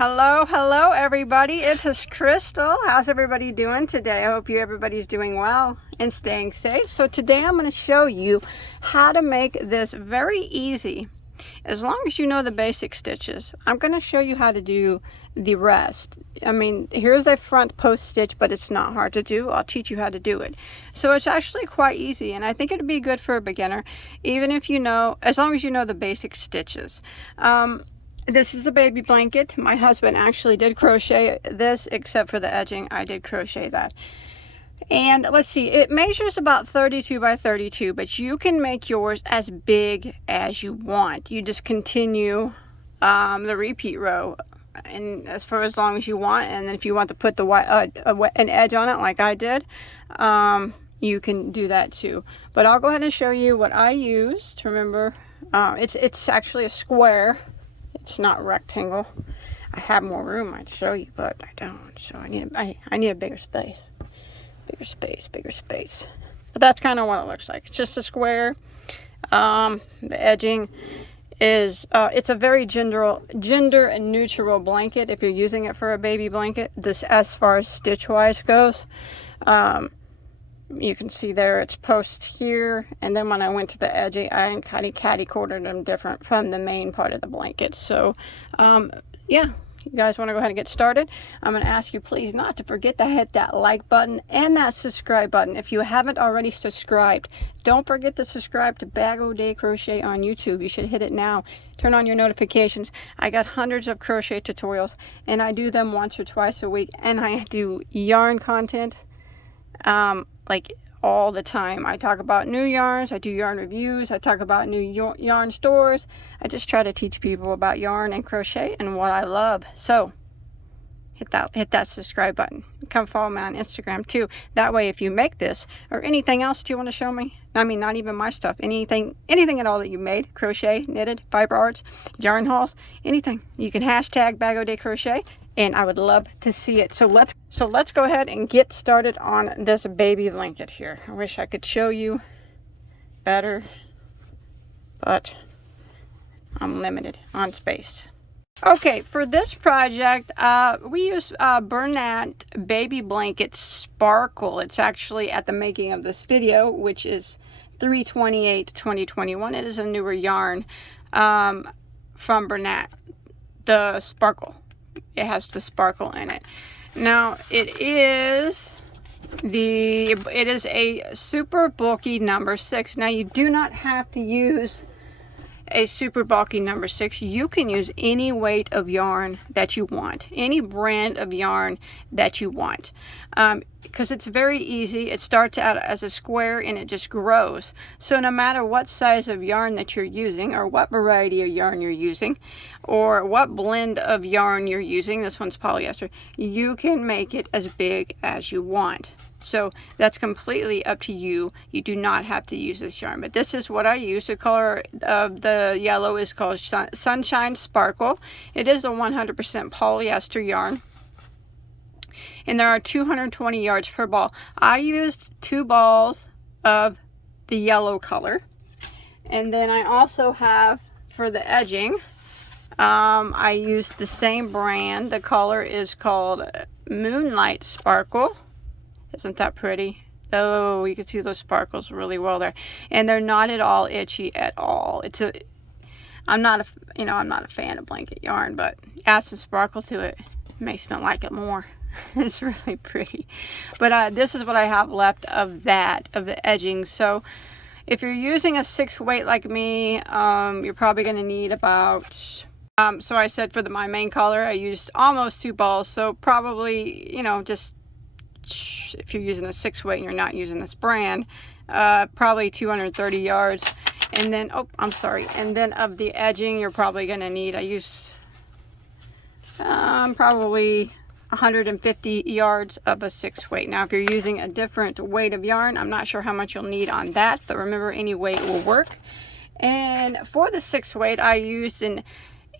Hello everybody. It is Crystal. How's everybody doing today? I hope everybody's doing well and staying safe. So today I'm going to show you how to make this very easy. As long as you know the basic stitches, I'm going to show you how to do the rest. I mean, here's a front post stitch, but it's not hard to do. I'll teach you how to do it. So it's actually quite easy, and I think it'd be good for a beginner, even if you know, as long as you know the basic stitches. This is the baby blanket. My husband actually did crochet this, except for the edging. I did crochet that. And let's see, it measures about 32 by 32, but you can make yours as big as you want. You just continue the repeat row and for as long as you want. And then if you want to put the an edge on it like I did, you can do that too. But I'll go ahead and show you what I used. Remember, it's actually a square. It's not rectangle. I have more room I'd show you, but I don't. So I need a bigger space. Bigger space. But that's kind of what it looks like. It's just a square. The edging is it's a very gender neutral blanket if you're using it for a baby blanket. This, as far as stitch wise goes, you can see there it's post here, and then when I went to the edge, I caddy corded them different from the main part of the blanket. So yeah, you guys want to go ahead and get started. I'm going to ask you please not to forget to hit that like button and that subscribe button. If you haven't already subscribed, don't forget to subscribe to Bagoday Crochet on YouTube. You should hit it now. Turn on your notifications. I got hundreds of crochet tutorials, and I do them once or twice a week, and I do yarn content like all the time. I talk about new yarns, I do yarn reviews, I talk about new yarn stores. I just try to teach people about yarn and crochet and what I love. So hit that subscribe button. Come follow me on Instagram too. That way, if you make this or anything else you want to show me, I mean, not even my stuff, anything at all that you made, crochet, knitted, fiber arts, yarn hauls, anything, you can hashtag Bagoday Crochet, and I would love to see it. So let's go ahead and get started on this baby blanket here. I wish I could show you better, but I'm limited on space. Okay, for this project, we use Bernat Baby Blanket Sparkle. It's actually at the making of this video, which is 3/28/2021. It is a newer yarn from Bernat, the Sparkle. It has the sparkle in it. Now it is a super bulky number 6. Now you do not have to use a super bulky number 6. You can use any weight of yarn that you want, any brand of yarn that you want, because it's very easy. It starts out as a square and it just grows. So no matter what size of yarn that you're using, or what variety of yarn you're using, or what blend of yarn you're using, this one's polyester, you can make it as big as you want. So that's completely up to you. You do not have to use this yarn, but this is what I use. The color of the yellow is called Sunshine Sparkle. It is a 100% polyester yarn, and there are 220 yards per ball. I used 2 balls of the yellow color, and then I also have, for the edging, I used the same brand. The color is called Moonlight Sparkle. Isn't that pretty? Oh, you can see those sparkles really well there, and they're not at all itchy at all. I'm not a fan of blanket yarn, but add some sparkle to it, makes me like it more. It's really pretty. But this is what I have left of the edging. So if you're using a 6 weight like me, you're probably going to need about so I said for my main color I used almost 2 balls. So probably, just if you're using a 6 weight and you're not using this brand, probably 230 yards. And then and then of the edging, you're probably going to need, I used probably 150 yards of a 6 weight. Now if you're using a different weight of yarn, I'm not sure how much you'll need on that, but remember, any weight will work. And for the 6 weight, I used an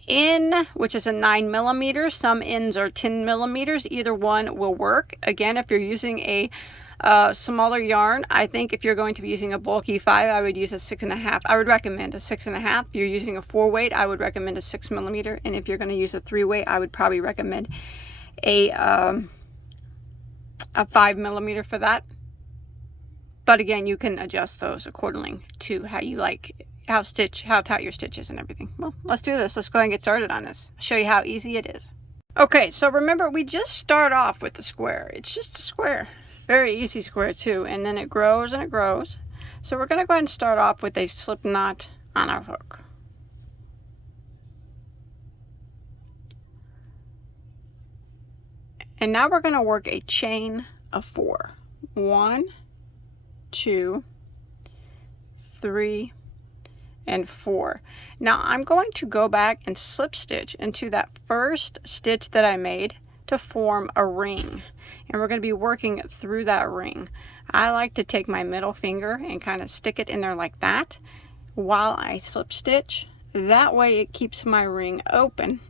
in, which is a 9mm. Some ends are 10mm. Either one will work. Again, if you're using a smaller yarn, I think if you're going to be using a bulky 5, I would use a 6.5. I would recommend a 6.5. If you're using a 4 weight, I would recommend a 6mm. And if you're going to use a 3 weight, I would probably recommend a 5mm for that. But again, you can adjust those accordingly to how you like, how tight your stitches and everything. Well, let's do this. Let's go ahead and get started on this. I'll show you how easy it is. Okay, so remember, we just start off with the square. It's just a square. Very easy square too, and then it grows and it grows. So we're going to go ahead and start off with a slip knot on our hook. And now we're going to work a chain of 4. 1, 2, 3, and 4. Now I'm going to go back and slip stitch into that first stitch that I made to form a ring. And we're going to be working through that ring. I like to take my middle finger and kind of stick it in there like that while I slip stitch. That way it keeps my ring open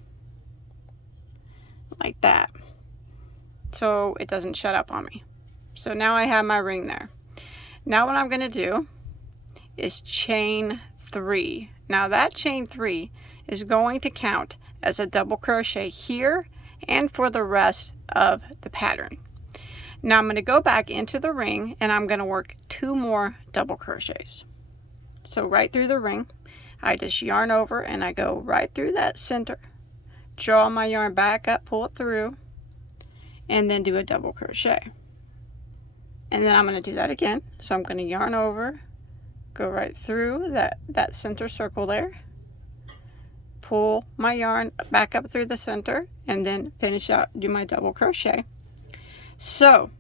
like that, so it doesn't shut up on me. So now I have my ring there. Now what I'm going to do is chain 3. Now that chain 3 is going to count as a double crochet here and for the rest of the pattern. Now I'm going to go back into the ring and I'm going to work 2 more double crochets. So right through the ring, I just yarn over and I go right through that center, draw my yarn back up, pull it through, and then do a double crochet. And then I'm going to do that again. So I'm going to yarn over, go right through that center circle there, pull my yarn back up through the center, and then finish out, do my double crochet. So,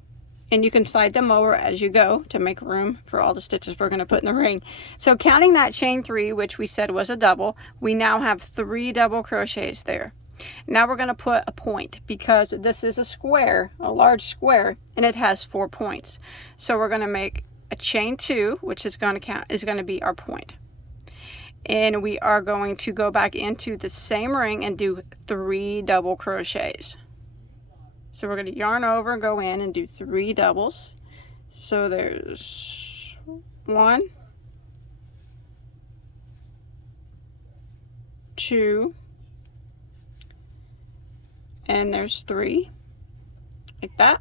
and you can slide them over as you go to make room for all the stitches we're going to put in the ring. So counting that chain 3, which we said was a double, we now have 3 double crochets there. Now we're going to put a point because this is a square, a large square, and it has 4 points. So we're going to make a chain 2, which is going to be our point. And we are going to go back into the same ring and do 3 double crochets. So we're going to yarn over, go in and do 3 doubles. So there's 1, 2, and there's 3, like that.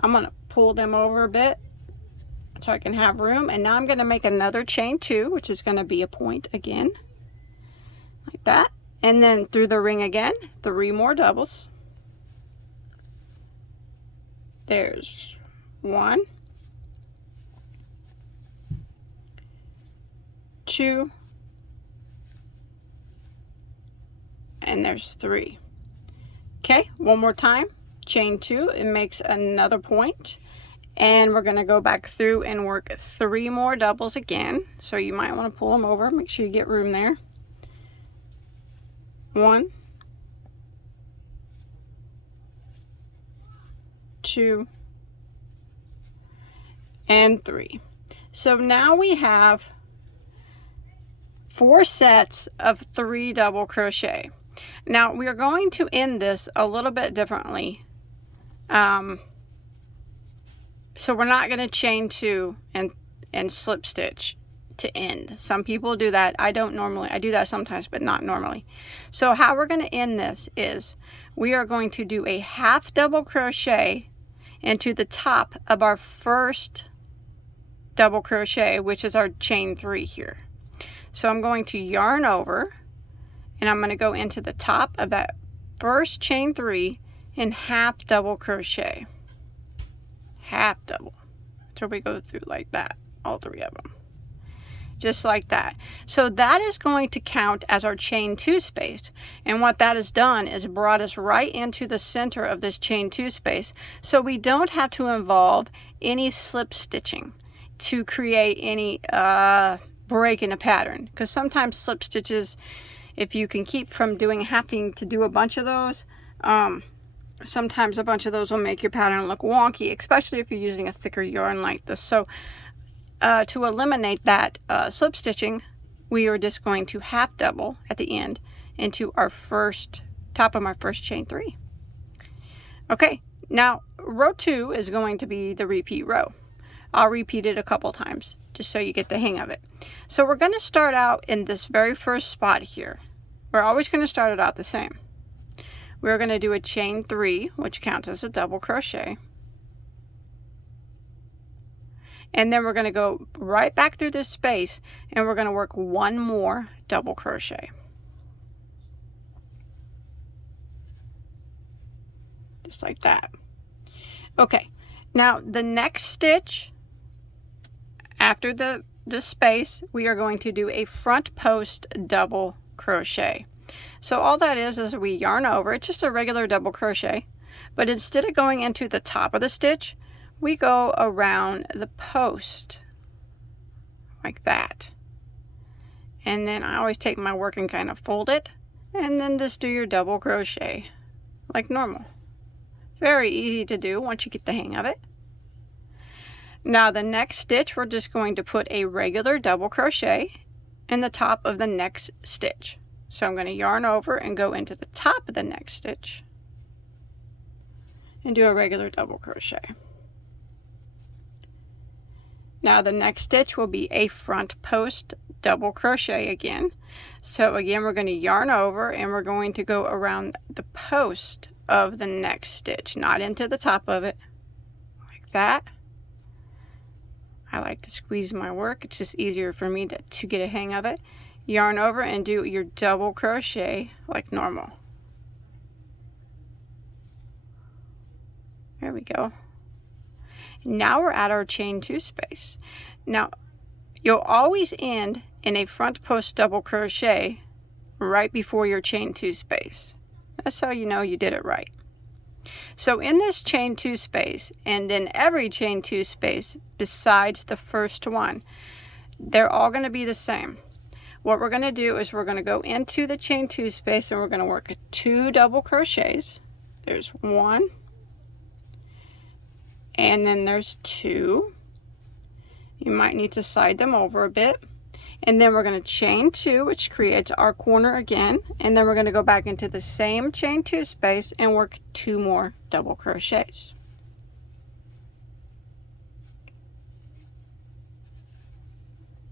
I'm going to pull them over a bit so I can have room. And now I'm going to make another chain 2, which is going to be a point again, like that. And then through the ring again, 3 more doubles. There's 1, 2, and there's 3. Okay, one more time, chain 2, it makes another point, and we're going to go back through and work 3 more doubles again. So you might want to pull them over, make sure you get room there. 1, 2, and 3. So now we have 4 sets of 3 double crochet. Now we are going to end this a little bit differently. So we're not going to chain 2 and slip stitch to end. Some people do that. I don't normally. I do that sometimes, but not normally. So how we're going to end this is we are going to do a half double crochet into the top of our first double crochet, which is our chain 3 here. So I'm going to yarn over and I'm going to go into the top of that first chain 3 and half double crochet. Half double. So we go through like that, all 3 of them. Just like that. So that is going to count as our chain 2 space. And what that has done is brought us right into the center of this chain 2 space. So we don't have to involve any slip stitching to create any break in a pattern. Because sometimes slip stitches, if you can keep from having to do a bunch of those, sometimes a bunch of those will make your pattern look wonky, especially if you're using a thicker yarn like this. So to eliminate that slip stitching, we are just going to half double at the end into our top of my first chain 3. Okay, now row 2 is going to be the repeat row. I'll repeat it a couple times just so you get the hang of it. So we're going to start out in this very first spot here. We're always going to start it out the same. We're going to do a chain 3, which counts as a double crochet. And then we're going to go right back through this space and we're going to work 1 more double crochet. Just like that. Okay, now the next stitch after the space, we are going to do a front post double crochet. So all that is we yarn over. It's just a regular double crochet, but instead of going into the top of the stitch, we go around the post like that. And then I always take my work and kind of fold it, and then just do your double crochet like normal. Very easy to do once you get the hang of it. Now the next stitch, we're just going to put a regular double crochet in the top of the next stitch. So I'm going to yarn over and go into the top of the next stitch and do a regular double crochet. Now the next stitch will be a front post double crochet again. So again, we're going to yarn over and we're going to go around the post of the next stitch, not into the top of it, like that. I like to squeeze my work. It's just easier for me to get a hang of it. Yarn over and do your double crochet like normal. There we go. Now we're at our chain 2 space. Now you'll always end in a front post double crochet right before your chain 2 space. That's how you know you did it right. So in this chain 2 space, and in every chain 2 space besides the first one, they're all going to be the same. What we're going to do is we're going to go into the chain 2 space and we're going to work 2 double crochets. There's 1, and then there's 2. You might need to side them over a bit. And then we're going to chain 2, which creates our corner again, and then we're going to go back into the same chain 2 space and work 2 more double crochets.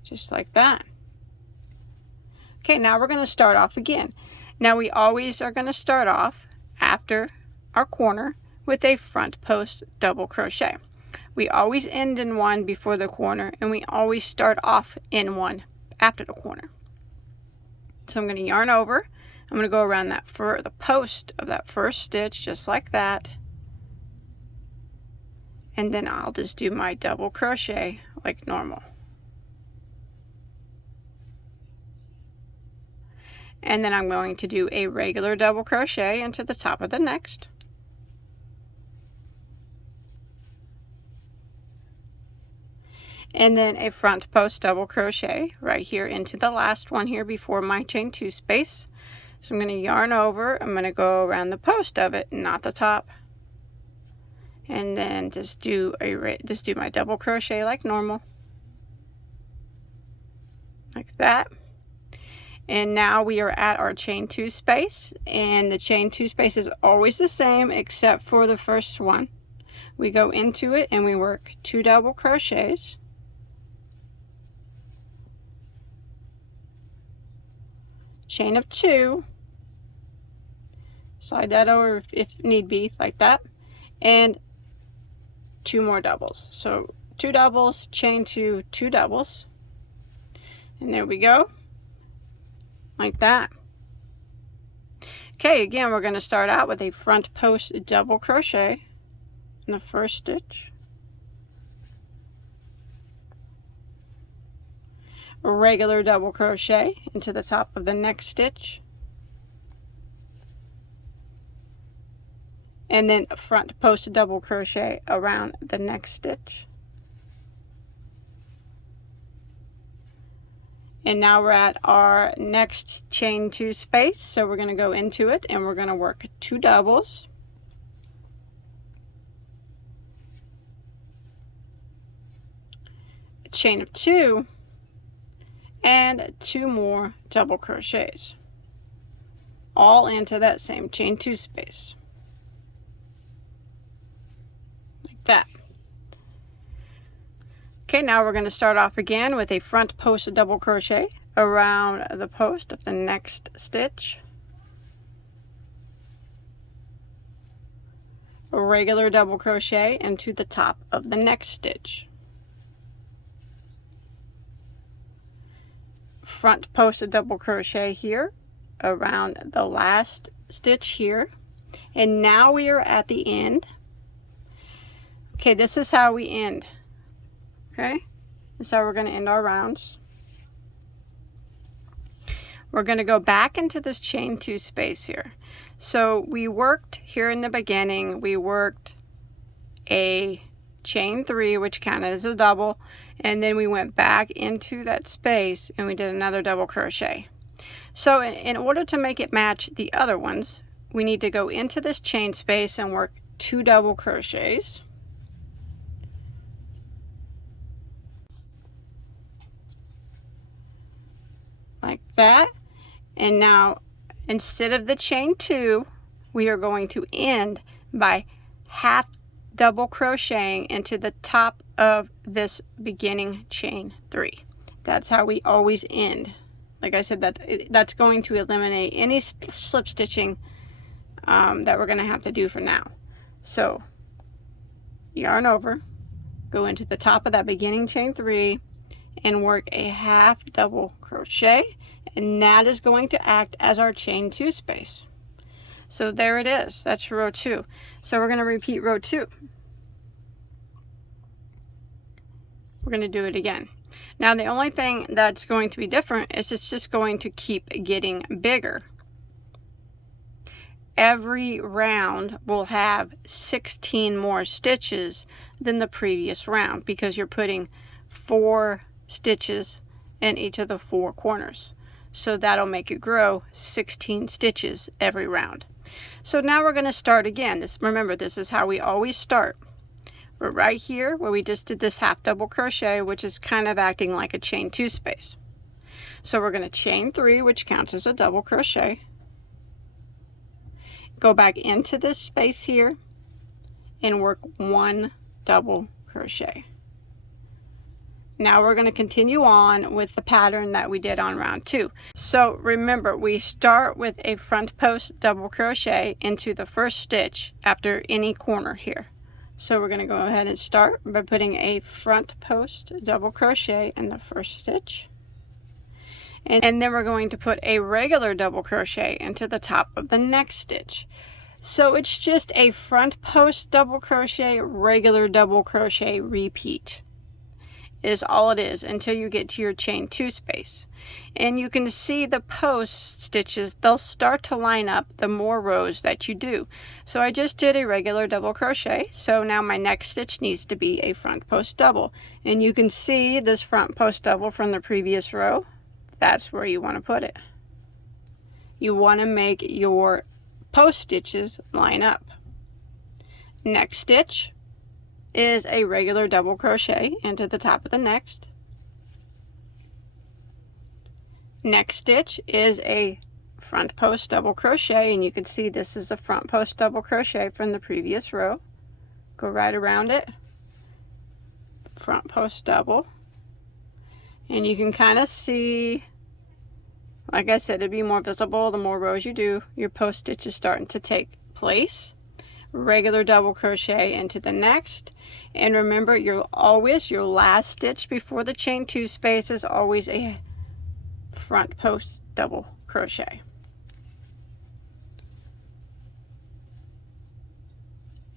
Just like that. Okay, now we're going to start off again. Now we always are going to start off after our corner with a front post double crochet. We always end in one before the corner, and we always start off in one after the corner. So I'm going to yarn over. I'm going to go around that for the post of that first stitch just like that, and then I'll just do my double crochet like normal. And then I'm going to do a regular double crochet into the top of the next. And then a front post double crochet right here into the last one here before my chain 2 space. So I'm going to yarn over. I'm going to go around the post of it, not the top, and then just do my double crochet like normal, like that. And now we are at our chain 2 space, and the chain 2 space is always the same except for the first one. We go into it and we work 2 double crochets, chain of 2, slide that over if need be like that, and 2 more doubles. So 2 doubles, chain 2, 2 doubles, and there we go, like that. Okay, again we're going to start out with a front post double crochet in the first stitch, a regular double crochet into the top of the next stitch, and then a front post double crochet around the next stitch. And now we're at our next chain 2 space, so we're going to go into it and we're going to work 2 doubles, a chain of 2, and 2 more double crochets. all into that same chain 2 space, like that. Okay, now we're going to start off again with a front post double crochet around the post of the next stitch, a regular double crochet into the top of the next stitch, front post double crochet here around the last stitch here, and now we are at the end. Okay, this is how we end. Okay, this is how we're going to end our rounds. We're going to go back into this chain 2 space here. So we worked here in the beginning, we worked a chain 3, which counted as a double, and then we went back into that space and we did another double crochet. So in order to make it match the other ones, we need to go into this chain space and work 2 double crochets. Like that. And now instead of the chain 2, we are going to end by half double crocheting into the top of this beginning chain 3. That's how we always end. Like I said, that's going to eliminate any slip stitching that we're going to have to do for now. So yarn over, go into the top of that beginning chain 3 and work a half double crochet, and that is going to act as our chain 2 space. So there it is. That's row 2. So we're going to repeat row 2. We're going to do it again. Now the only thing that's going to be different is it's just going to keep getting bigger. Every round will have 16 more stitches than the previous round because you're putting 4 stitches in each of the 4 corners. So that'll make it grow 16 stitches every round. So now we're going to start again. Remember, this is how we always start. We're right here where we just did this half double crochet, which is kind of acting like a chain 2 space. So we're going to chain 3, which counts as a double crochet. Go back into this space here and work 1 double crochet. Now we're going to continue on with the pattern that we did on round 2. So remember, we start with a front post double crochet into the first stitch after any corner here. So we're going to go ahead and start by putting a front post double crochet in the first stitch. And then we're going to put a regular double crochet into the top of the next stitch. So it's just a front post double crochet, regular double crochet, repeat is all it is until you get to your chain 2 space. And you can see the post stitches, they'll start to line up the more rows that you do. So I just did a regular double crochet, so now my next stitch needs to be a front post double. And you can see this front post double from the previous row. That's where you want to put it. You want to make your post stitches line up. Next stitch is a regular double crochet into the top of the next. Next stitch is a front post double crochet, and you can see this is a front post double crochet from the previous row. Go right around it, front post double, and you can kind of see, like I said, it'd be more visible the more rows you do. Your post stitch is starting to take place. Regular double crochet into the next, and remember, your last stitch before the chain 2 space is always a front post double crochet.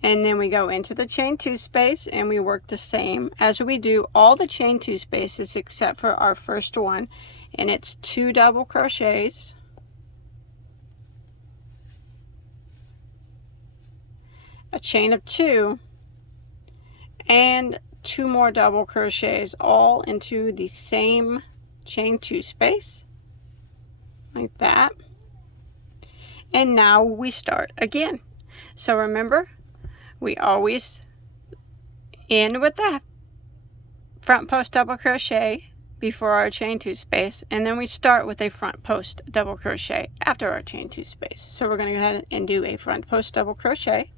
And then we go into the chain 2 space and we work the same as we do all the chain 2 spaces except for our first one, and it's 2 double crochets, a chain of 2, and 2 more double crochets all into the same chain 2 space, like that. And now we start again. So remember, we always end with the front post double crochet before our chain 2 space, and then we start with a front post double crochet after our chain 2 space. So we're going to go ahead and do a front post double crochet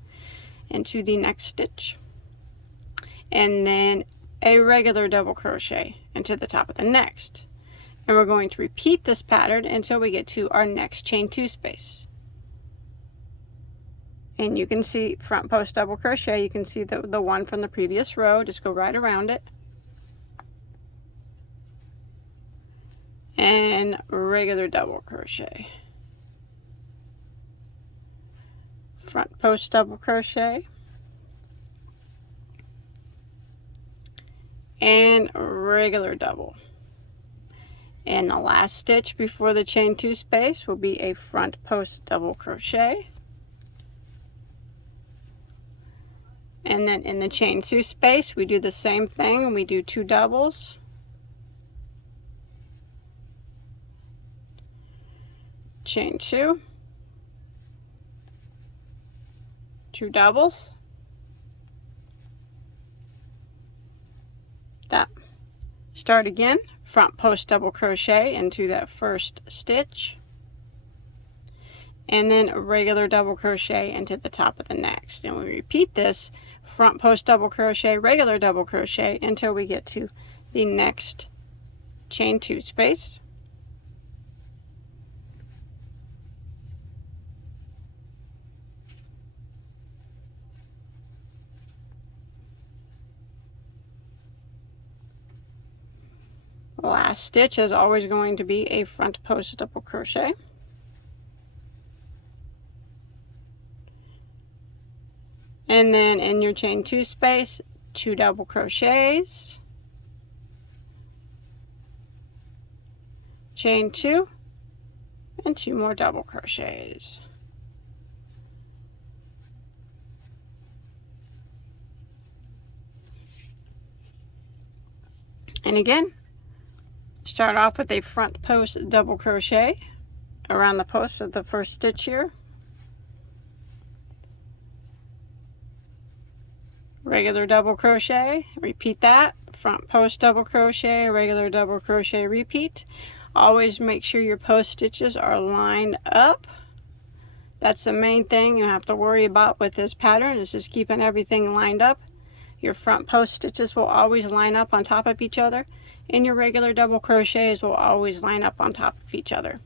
into the next stitch, and then a regular double crochet into the top of the next, and we're going to repeat this pattern until we get to our next chain 2 space. And you can see front post double crochet, you can see the one from the previous row. Just go right around it, and regular double crochet, front post double crochet, and regular double. And the last stitch before the chain 2 space will be a front post double crochet, and then in the chain 2 space we do the same thing, and we do 2 doubles, chain 2, 2 doubles, that, start again, front post double crochet into that first stitch, and then a regular double crochet into the top of the next, and we repeat this front post double crochet, regular double crochet until we get to the next chain 2 space. The last stitch is always going to be a front post double crochet, and then in your chain 2 space 2 double crochets, chain 2, and 2 more double crochets. And again, start off with a front post double crochet around the post of the first stitch here, regular double crochet, repeat that, front post double crochet, regular double crochet, repeat. Always make sure your post stitches are lined up. That's the main thing you have to worry about with this pattern, is just keeping everything lined up. Your front post stitches will always line up on top of each other, and your regular double crochets will always line up on top of each other.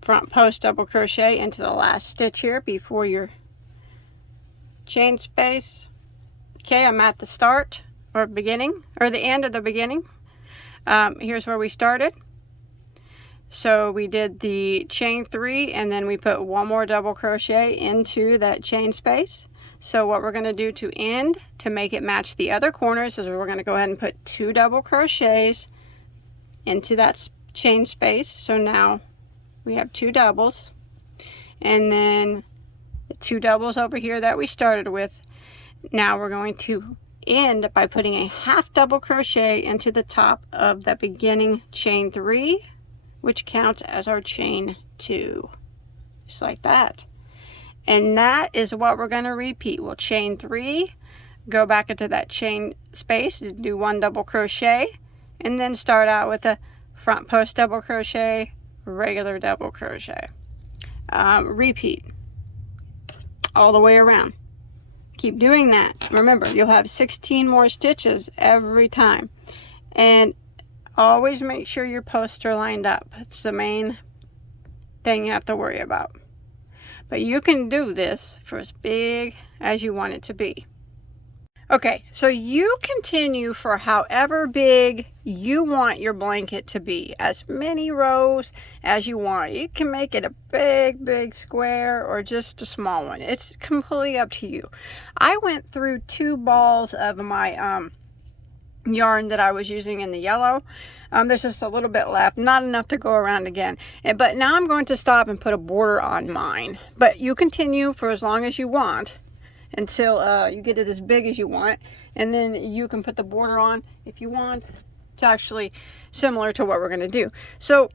Front post double crochet into the last stitch here before your chain space. Okay, I'm at the start or beginning, or the end of the beginning. Here's where we started. So we did the chain 3, and then we put 1 more double crochet into that chain space. So what we're going to do to end, to make it match the other corners, is we're going to go ahead and put 2 double crochets into that chain space. So now we have 2 doubles, and then the 2 doubles over here that we started with. Now we're going to end by putting a half double crochet into the top of the beginning chain 3, which counts as our chain 2, just like that. And that is what we're going to repeat. We'll chain 3, go back into that chain space, do 1 double crochet, and then start out with a front post double crochet, regular double crochet. Repeat all the way around. Keep doing that. Remember, you'll have 16 more stitches every time, and always make sure your posts are lined up. It's the main thing you have to worry about. But you can do this for as big as you want it to be. Okay, so you continue for however big you want your blanket to be, as many rows as you want. You can make it a big square or just a small one. It's completely up to you. I went through 2 balls of my yarn that I was using in the yellow. There's just a little bit left, not enough to go around again. But now I'm going to stop and put a border on mine. But you continue for as long as you want, until you get it as big as you want, and then you can put the border on if you want. It's actually similar to what we're going to do. So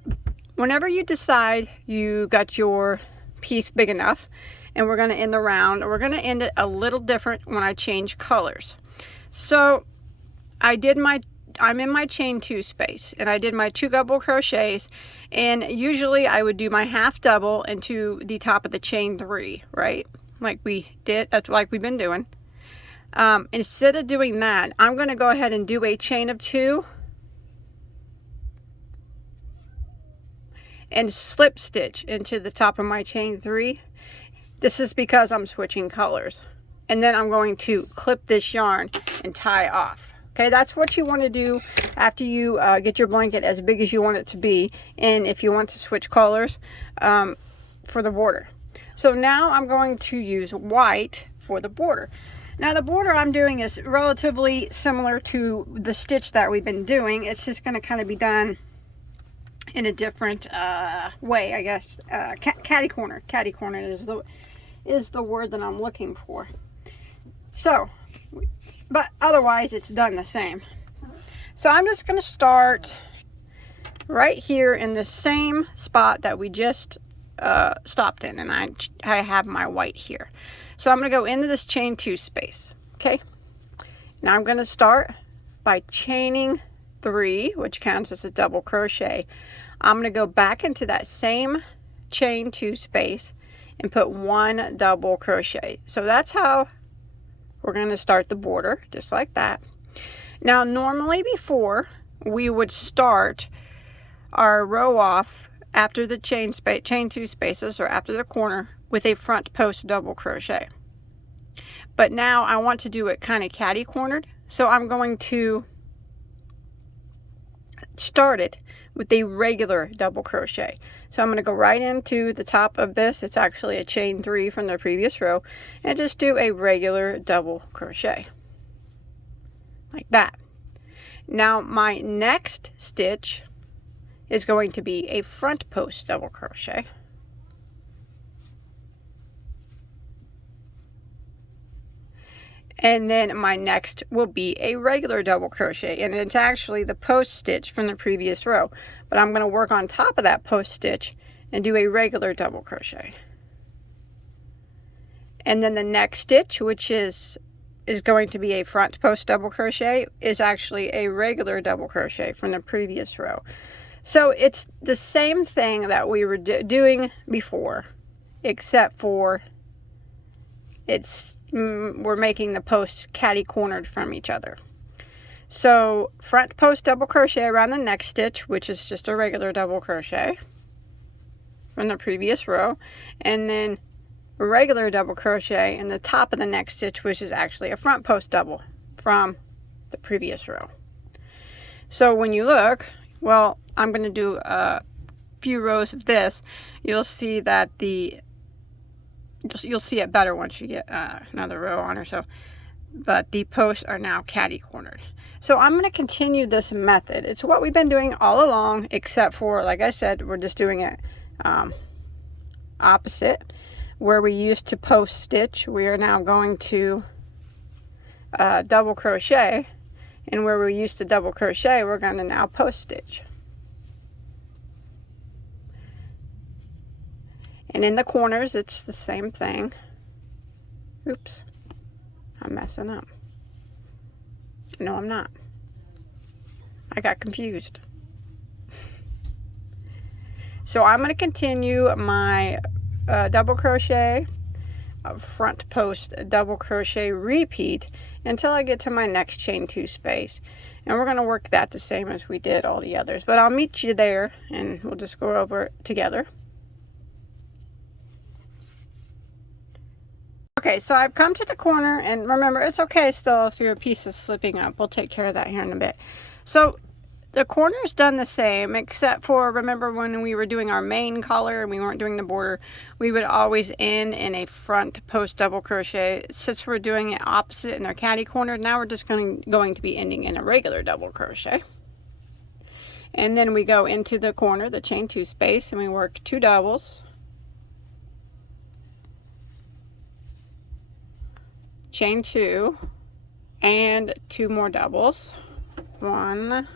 whenever you decide you got your piece big enough and we're going to end the round, we're going to end it a little different when I change colors. So I did my I'm in my chain 2 space, and I did my 2 double crochets, and usually I would do my half double into the top of the chain 3, right? Like we did, that's like we've been doing. Instead of doing that, I'm going to go ahead and do a chain of 2 and slip stitch into the top of my chain 3. This is because I'm switching colors. And then I'm going to clip this yarn and tie off. Okay, that's what you want to do after you get your blanket as big as you want it to be, and if you want to switch colors for the border. So now I'm going to use white for the border. Now the border I'm doing is relatively similar to the stitch that we've been doing. It's just going to kind of be done in a different way, I guess. Caddy corner is the word that I'm looking for. So, but otherwise it's done the same. So I'm just going to start right here in the same spot that we just stopped in, and I have my white here. So I'm going to go into this chain 2 space. Okay, now I'm going to start by chaining 3, which counts as a double crochet. I'm going to go back into that same chain 2 space and put 1 double crochet. So that's how we're going to start the border, just like that. Now normally before, we would start our row off after the chain 2 spaces, or after the corner, with a front post double crochet. But now I want to do it kind of caddy cornered, so I'm going to start it with a regular double crochet. So I'm going to go right into the top of this. It's actually a chain 3 from the previous row, and just do a regular double crochet like that. Now my next stitch is going to be a front post double crochet. And then my next will be a regular double crochet, and it's actually the post stitch from the previous row, but I'm going to work on top of that post stitch and do a regular double crochet. And then the next stitch, which is going to be a front post double crochet, is actually a regular double crochet from the previous row. So it's the same thing that we were doing before, except for we're making the posts caddy cornered from each other. So front post double crochet around the next stitch, which is just a regular double crochet from the previous row, and then a regular double crochet in the top of the next stitch, which is actually a front post double from the previous row. So when you look, well, I'm going to do a few rows of this. You'll see that you'll see it better once you get another row on or so. But the posts are now caddy cornered. So I'm going to continue this method. It's what we've been doing all along, except for, like I said, we're just doing it opposite. Where we used to post stitch, we are now going to double crochet. And where we used to double crochet, we're going to now post stitch. And in the corners, it's the same thing. Oops, I'm messing up. No, I'm not. I got confused. So I'm going to continue my double crochet, front post double crochet repeat until I get to my next chain 2 space. And we're going to work that the same as we did all the others. But I'll meet you there, and we'll just go over it together. Okay, so I've come to the corner, and remember, it's okay still if your piece is flipping up. We'll take care of that here in a bit. So the corner's done the same, except for, remember when we were doing our main color and we weren't doing the border, we would always end in a front post double crochet. Since we're doing it opposite and they're caddy cornered, now we're just going to be ending in a regular double crochet. And then we go into the corner, the chain 2 space, and we work 2 doubles. Chain 2 and 2 more doubles. 1,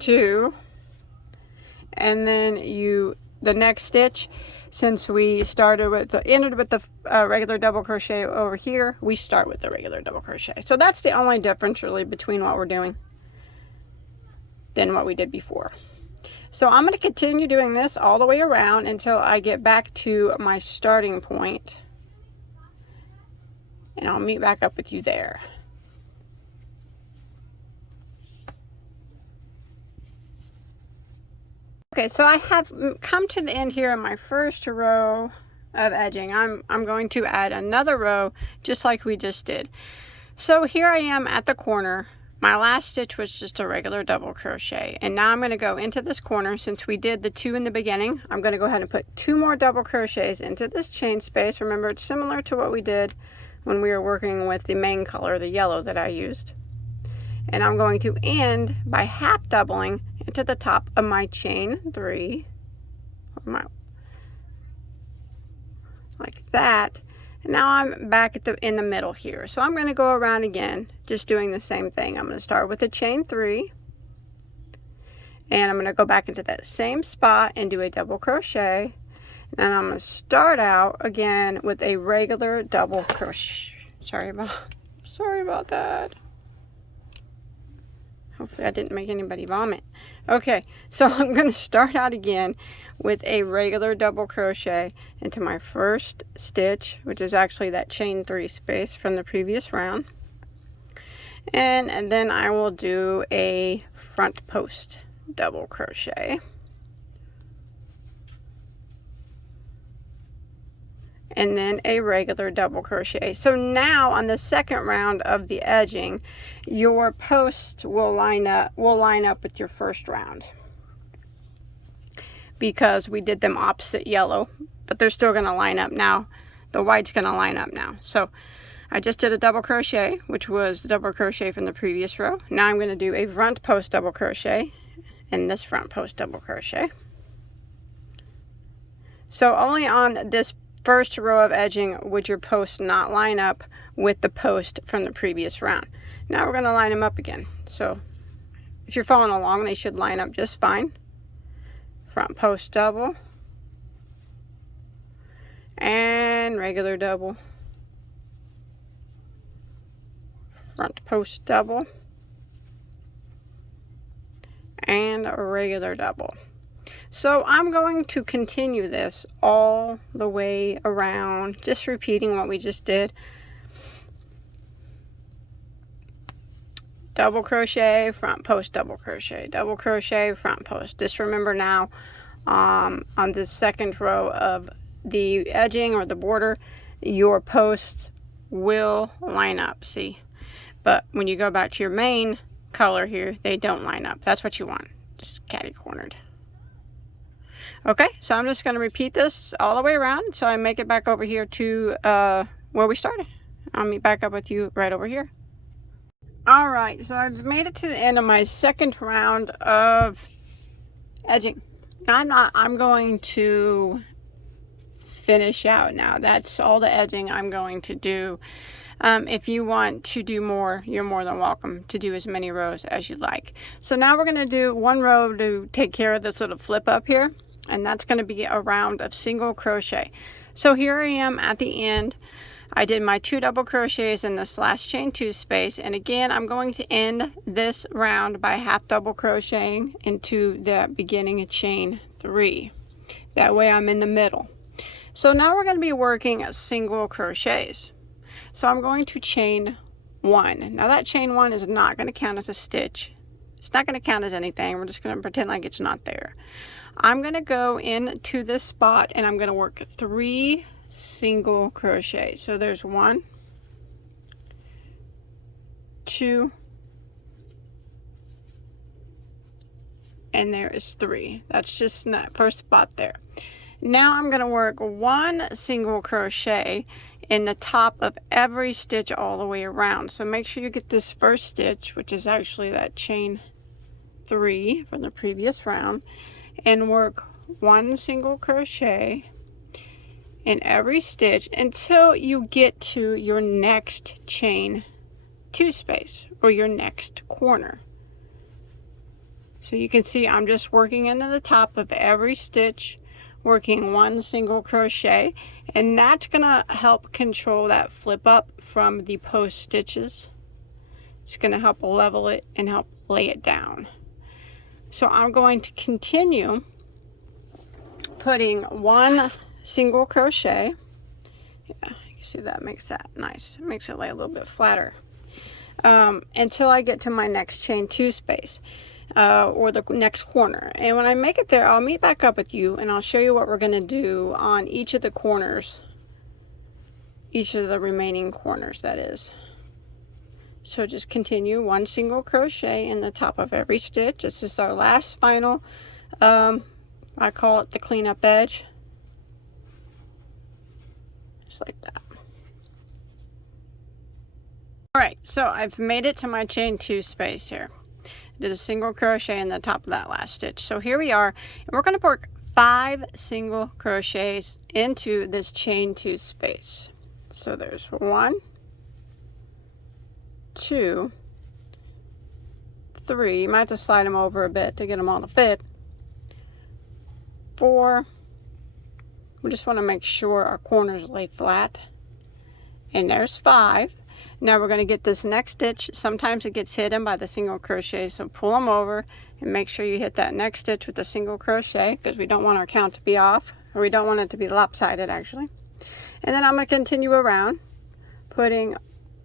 2, and then the next stitch, Since we started with ended with the regular double crochet over here, we start with the regular double crochet. So that's the only difference really between what we're doing than what we did before. So I'm going to continue doing this all the way around until I get back to my starting point, and I'll meet back up with you there. Okay, so I have come to the end here in my first row of edging. I'm going to add another row just like we just did. So here I am at the corner. My last stitch was just a regular double crochet, and now I'm going to go into this corner. Since we did the 2 in the beginning, I'm going to go ahead and put 2 more double crochets into this chain space. Remember, it's similar to what we did when we were working with the main color, the yellow that I used. And I'm going to end by half doubling into the top of my chain 3, like that. And now I'm back at in the middle here. So I'm going to go around again, just doing the same thing. I'm going to start with a chain 3, and I'm going to go back into that same spot and do a double crochet. And I'm going to start out again with a regular double crochet. Sorry about that. Hopefully I didn't make anybody vomit. Okay, so I'm going to start out again with a regular double crochet into my first stitch, which is actually that chain 3 space from the previous round. And then I will do a front post double crochet. And then a regular double crochet. So now on the second round of the edging, your posts will line up with your first round, because we did them opposite yellow, but they're still going to line up now. The white's going to line up now. So I just did a double crochet, which was the double crochet from the previous row. Now I'm going to do a front post double crochet and this front post double crochet. So only on this first row of edging would your post not line up with the post from the previous round. Now we're going to line them up again. So if you're following along, they should line up just fine. Front post double and regular double, front post double and a regular double. So I'm going to continue this all the way around, just repeating what we just did. Double crochet, front post, double crochet, double crochet, front post. Just remember now, on the second row of the edging or the border, your posts will line up, see? But when you go back to your main color here, they don't line up. That's what you want, just catty cornered. Okay, so I'm just going to repeat this all the way around so I make it back over here to where we started. I'll meet back up with you right over here. Alright, so I've made it to the end of my second round of edging. Now I'm going to finish out now. That's all the edging I'm going to do. If you want to do more, you're more than welcome to do as many rows as you'd like. So now we're going to do one row to take care of this little flip up here, and that's going to be a round of single crochet. So here I am at the end. I did my 2 double crochets in this last chain 2 space, and again I'm going to end this round by half double crocheting into the beginning of chain 3. That way I'm in the middle. So now we're going to be working single crochets. So I'm going to chain 1. Now that chain 1 is not going to count as a stitch. It's not going to count as anything. We're just going to pretend like it's not there. I'm going to go into this spot and I'm going to work 3 single crochet. So there's 1, 2, and there is 3. That's just that first spot there. Now I'm going to work 1 single crochet in the top of every stitch all the way around. So make sure you get this first stitch, which is actually that chain 3 from the previous round, and work 1 single crochet in every stitch until you get to your next chain 2 space or your next corner. So you can see I'm just working into the top of every stitch working 1 single crochet, and that's gonna help control that flip up from the post stitches. It's gonna help level it and help lay it down. So I'm going to continue putting 1 single crochet. Yeah, you can see that makes that nice. It makes it lay a little bit flatter. Until I get to my next chain 2 space, or the next corner. And when I make it there, I'll meet back up with you and I'll show you what we're going to do on each of the corners, each of the remaining corners, that is. So just continue 1 single crochet in the top of every stitch. This is our last final, I call it the cleanup edge, just like that. Alright, so I've made it to my chain 2 space here. Did a single crochet in the top of that last stitch. So here we are, and we're going to work 5 single crochets into this chain 2 space. So there's 1, 2, 3. You might have to slide them over a bit to get them all to fit. 4. We just want to make sure our corners lay flat. And there's 5. Now we're going to get this next stitch. Sometimes it gets hidden by the single crochet, so pull them over and make sure you hit that next stitch with the single crochet, because we don't want our count to be off, or we don't want it to be lopsided actually. And then I'm going to continue around putting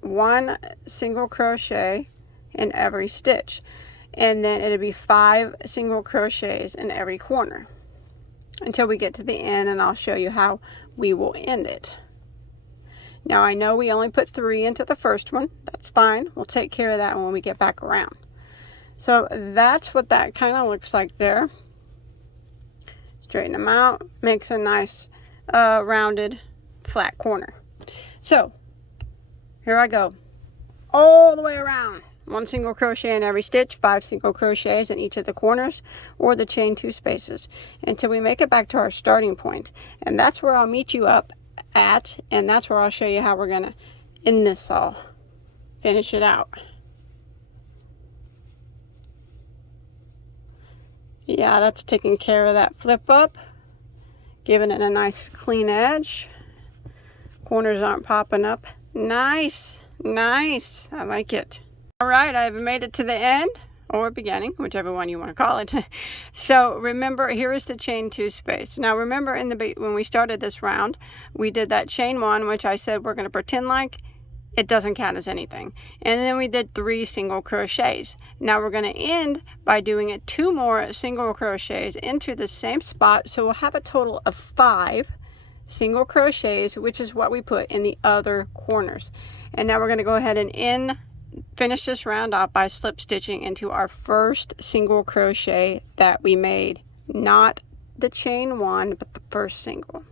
1 single crochet in every stitch, and then it'll be 5 single crochets in every corner until we get to the end, and I'll show you how we will end it. Now I know we only put 3 into the first one. That's fine. We'll take care of that when we get back around. So that's what that kind of looks like there. Straighten them out. Makes a nice rounded flat corner. So here I go. All the way around. 1 single crochet in every stitch, 5 single crochets in each of the corners or the chain 2 spaces until we make it back to our starting point. And that's where I'll meet you up at, and that's where I'll show you how we're gonna end this all, finish it out. Yeah, that's taking care of that flip up, giving it a nice clean edge. Corners aren't popping up. Nice, nice. I like it. All right, I've made it to the end, or beginning, whichever one you want to call it. So remember, here is the chain 2 space. Now remember, when we started this round, we did that chain 1, which I said we're going to pretend like it doesn't count as anything, and then we did 3 single crochets. Now we're going to end by doing 2 more single crochets into the same spot, so we'll have a total of 5 single crochets, which is what we put in the other corners. And now we're going to go ahead and finish this round off by slip stitching into our first single crochet that we made, not the chain 1 but the first single.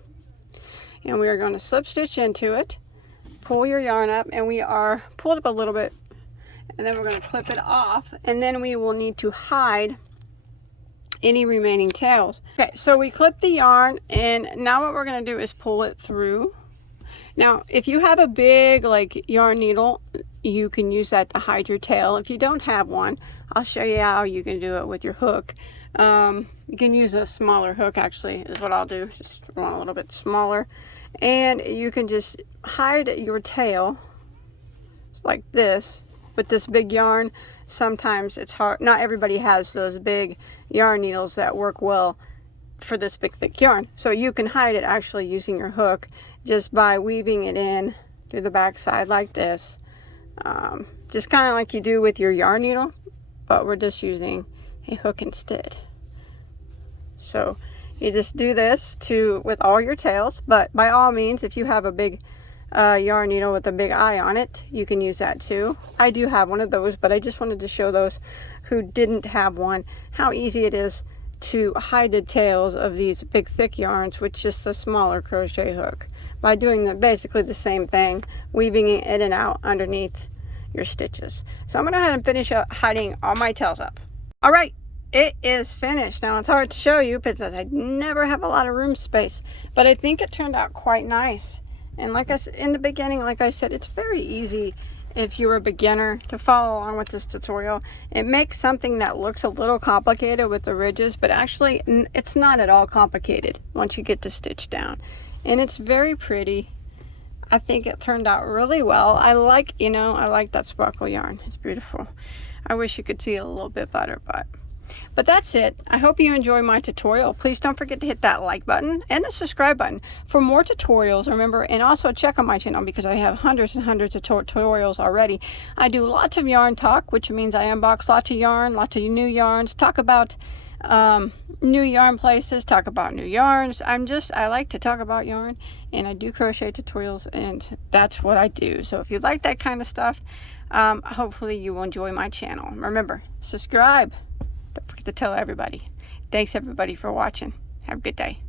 And we are going to slip stitch into it, pull your yarn up, and we are pulled up a little bit, and then we're going to clip it off, and then we will need to hide any remaining tails. Okay, so we clip the yarn, and now what we're going to do is pull it through. Now if you have a big like yarn needle, you can use that to hide your tail. If you don't have one, I'll show you how you can do it with your hook. You can use a smaller hook, actually, is what I'll do. Just want a little bit smaller, and you can just hide your tail like this with this big yarn. Sometimes it's hard. Not everybody has those big yarn needles that work well for this big thick yarn, so you can hide it actually using your hook just by weaving it in through the back side like this, just kind of like you do with your yarn needle, but we're just using a hook instead. So you just do this with all your tails, but by all means, if you have a big yarn needle with a big eye on it, you can use that too. I do have one of those, but I just wanted to show those who didn't have one how easy it is to hide the tails of these big thick yarns with just a smaller crochet hook by doing basically the same thing, weaving it in and out underneath your stitches. So I'm going to go ahead and finish up hiding all my tails up. All right, it is finished. Now it's hard to show you because I never have a lot of room space, but I think it turned out quite nice. And like I said in the beginning, like I said, it's very easy if you're a beginner, to follow along with this tutorial. It makes something that looks a little complicated with the ridges, but actually it's not at all complicated once you get the stitch down. And it's very pretty. I think it turned out really well. I like, you know, I like that sparkle yarn. It's beautiful. I wish you could see it a little bit better, but that's it. I hope you enjoy my tutorial. Please don't forget to hit that like button and the subscribe button for more tutorials. Remember, and also check on my channel because I have hundreds and hundreds of tutorials already. I do lots of yarn talk, which means I unbox lots of yarn, lots of new yarns, talk about new yarn places, talk about new yarns. I like to talk about yarn, and I do crochet tutorials, and that's what I do. So if you like that kind of stuff, hopefully you will enjoy my channel. Remember, subscribe. Don't forget to tell everybody. Thanks everybody for watching. Have a good day.